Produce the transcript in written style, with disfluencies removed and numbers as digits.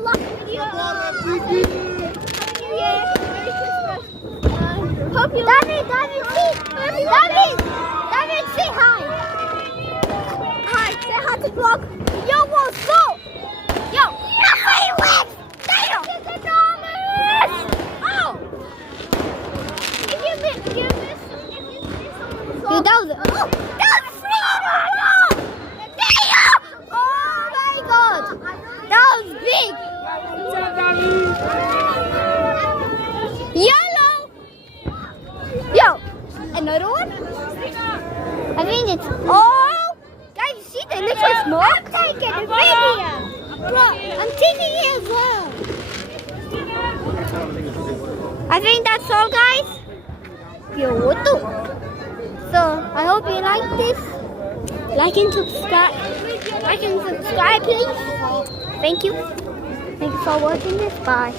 a like video. Happy New Year. Merry Christmas. Hope you David, say hi. Hi, say hi to vlog. Yo, what's up? Yo, damn! This is enormous! Oh! If you miss dude, that was free! Damn! Oh my god! That was big! Yellow! Yo! Another one? I think it's... Oh! Guys, you see the little smoke? I'm taking a video! Bro, I'm taking it as well! I think that's all, guys. Yo, what the... So, I hope you like this. Like and subscribe. Like and subscribe, please. Thank you. Thanks for watching this. Bye.